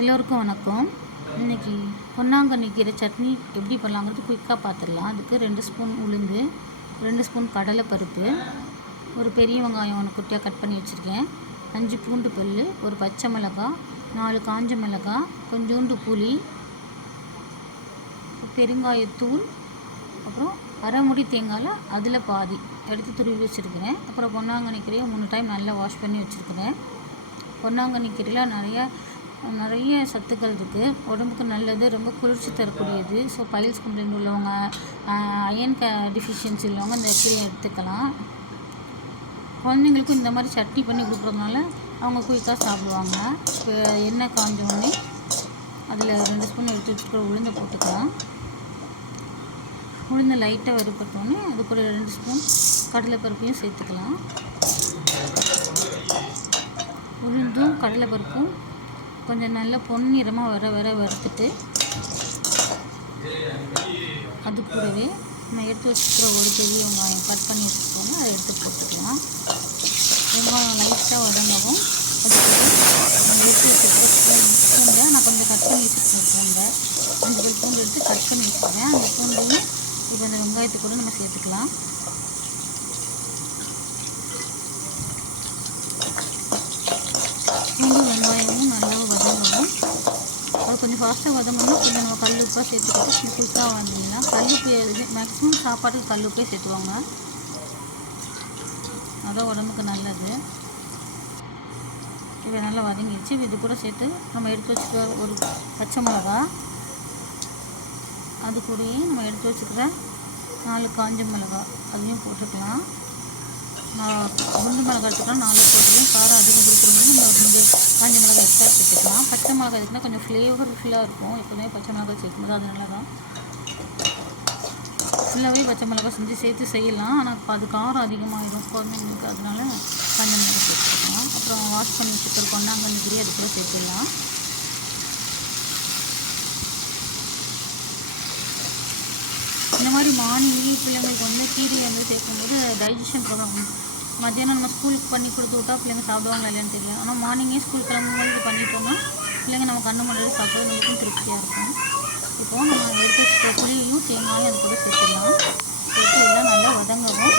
எல்லோருக்கும் வணக்கம். இன்றைக்கி பொன்னாங்கண்ணி கீரை சட்னி எப்படி பண்ணலாங்கிறது குயிக்காக பார்த்துடலாம். அதுக்கு 2 ஸ்பூன் உளுந்து, 2 ஸ்பூன் கடலை பருப்பு, ஒரு பெரிய வெங்காயம் ஒன்று குட்டியாக கட் பண்ணி வச்சுருக்கேன், 5 பூண்டு பல், ஒரு பச்சை மிளகாய், 4 காஞ்ச மிளகாய், கொஞ்சோண்டு புளி, பெருங்காயத்தூள், அப்புறம் அரை முடி தேங்காயில் அதில் பாதி எடுத்து துருவி வச்சுருக்கிறேன். அப்புறம் பொன்னாங்கண்ணி கீரையை 3 டைம் நல்லா வாஷ் பண்ணி வச்சுருக்கிறேன். பொன்னாங்கண்ணி கீரையில் நிறைய சத்துக்கள் இருக்குது, உடம்புக்கு நல்லது, ரொம்ப குளிர்ச்சி தரக்கூடியது. ஸோ பைல்ஸ் கம்ப்ளைண்ட் உள்ளவங்க, அயன் டிஃபிஷியன்சி உள்ளவங்க இந்த கீரையை எடுத்துக்கலாம். குழந்தைங்களுக்கும் இந்த மாதிரி சட்னி பண்ணி கொடுக்குறதுனால அவங்க குயிக்காக சாப்பிடுவாங்க. இப்போ எண்ணெய் காஞ்சோடனே அதில் 2 ஸ்பூன் எடுத்து வச்சுக்கிற உளுந்தை போட்டுக்கலாம். உளுந்து லைட்டாக வறுப்பட்டோன்னே அது கூட 2 ஸ்பூன் கடலைப்பருப்பையும் சேர்த்துக்கலாம். உளுந்தும் கடலைப்பருப்பும் கொஞ்சம் நல்ல பொன்னிறமாக வறுத்துட்டு அது கூடவே நம்ம எடுத்து வச்சுக்கிற ஒரு பெரிய வெங்காயம் கட் பண்ணி வச்சுக்கோங்க, அதை எடுத்து போட்டுக்கலாம். வெங்காயம் லைட்டாக வதங்கவும் அது நம்ம எடுத்து வச்சுக்கிற பூண்டை நான் கொஞ்சம் கட் பண்ணி வச்சுருக்கேன். பூண்டை 5 பூண்டு எடுத்து கட் பண்ணி வச்சுக்கிறேன். அந்த பூண்டையும் இப்போ அந்த வெங்காயத்தை கூட நம்ம சேர்த்துக்கலாம். பூண்டும் வெங்காயமும் நல்லா வதங்கணும். அது கொஞ்சம் ஃபாஸ்ட்டாக வதங்கணும். கொஞ்சம் நம்ம கல் உப்பாக சேர்த்துக்கிட்டு குயிக்காக வந்தீங்கன்னா கல்லுப்பு மேக்ஸிமம் சாப்பாட்டுக்கு கல்லுப்பே சேர்த்துவாங்க, அதான் உடம்புக்கு நல்லது. இதை நல்லா வதங்கிடுச்சு. இது கூட சேர்த்து நம்ம எடுத்து வச்சுக்கிற ஒரு பச்சை மிளகா, அது கூடயே நம்ம எடுத்து வச்சுக்கிற 4 காஞ்ச மிளகா அதையும் போட்டுக்கலாம். நான் குண்டு மிளகா எடுத்துக்கலாம், 4 போட்டுக்கலாம். காரம் அதிகம் பிடிக்கிறவங்க நம்ம 2 காஞ்ச மிளகாய் எக்ஸ்ட்ரா சேர்த்துக்கலாம். பச்சை மிளகாய் எடுத்துனா கொஞ்சம் ஃப்ளேவர்ஃபுல்லாக இருக்கும். எப்போதுமே பச்சை மிளகாய் சேர்க்கும்போது அதனால தான் ஃபுல்லாகவே பச்சை மிளகாய் சேர்த்து செய்யலாம். ஆனால் இப்போ அது காரம் அதிகமாகிடும் குழந்தைங்களுக்கு, அதனால காஞ்ச மிளகாய் சேர்த்துக்கலாம். அப்புறம் வாஷ் பண்ணி வச்சுக்கிற பொன்னாங்கண்ணி கீரை அது கூட சேர்த்துடலாம். இந்த மாதிரி மார்னிங்லேயே பிள்ளைங்களுக்கு கீரையை சேர்க்கும்போது டைஜஷன் ப்ராப்ளம். மத்தியானம் நம்ம ஸ்கூலுக்கு பண்ணி கொடுத்து விட்டா பிள்ளைங்க சாப்பிடுவாங்களா இல்லைன்னு தெரியல. ஆனால் மார்னிங்கே ஸ்கூல் கிளம்பும்போது இது பண்ணிட்டோம்னா பிள்ளைங்க நம்ம கண்ணு முன்னாடி சாப்பிட்றது நம்மளுக்கும் திருப்தியாக இருக்கும். இப்போது நம்ம எடுத்து வச்சுக்கிற புளியையும் தேங்காயும் அது கூட சேர்த்துடலாம். சேர்த்து எல்லாம் நல்லா வதங்கவும்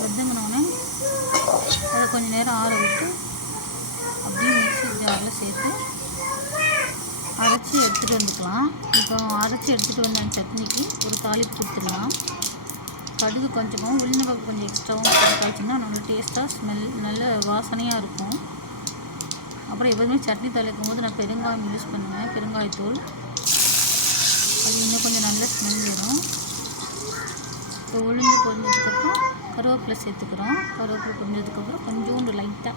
வதங்கினோடனே அதை கொஞ்சம் நேரம் ஆற விட்டு அப்படியே மிக்ஸி ஜாரில் சேர்த்து அரைச்சி எடுத்துகிட்டு வந்துக்கலாம். இப்போ அரைச்சி எடுத்துகிட்டு வந்த சட்னிக்கு ஒரு தாளிப்பு கொடுத்துடலாம். கடுகு கொஞ்சமாகவும் உளுந்தம்பருப்பு கொஞ்சம் எக்ஸ்ட்ராவும் தாளிச்சிங்கன்னா நல்ல டேஸ்ட்டாக ஸ்மெல் நல்ல வாசனையாக இருக்கும். அப்புறம் எப்போதுமே சட்னி தாளிக்கும் போது நான் பெருங்காயம் யூஸ் பண்ணுவேன், பெருங்காயத்தூள். அது இன்னும் கொஞ்சம் நல்ல ஸ்மெல் வரும். இப்போ உளுந்து பொரிஞ்சதுக்கப்புறம் கருவேப்பிலை சேர்த்துக்கிறோம். கருவேப்பிலை பொரிஞ்சதுக்கப்புறம் கொஞ்சோண்டு லைட்டாக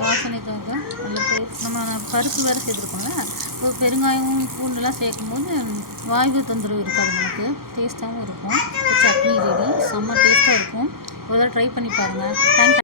வாசனைக்காக நல்ல நம்ம பருப்பு வேறு சேர்த்துருக்கோம்ல, இப்போ பெருங்காயம் பூண்டுலாம் சேர்க்கும்போது வாய்வு தொந்தரவு இருக்காது, நமக்கு டேஸ்ட்டாகவும் இருக்கும். சட்னி ரெடி, செம்ம டேஸ்ட்டாக இருக்கும். ஒரு தடவை ட்ரை பண்ணி பாருங்கள். தேங்க்யூ.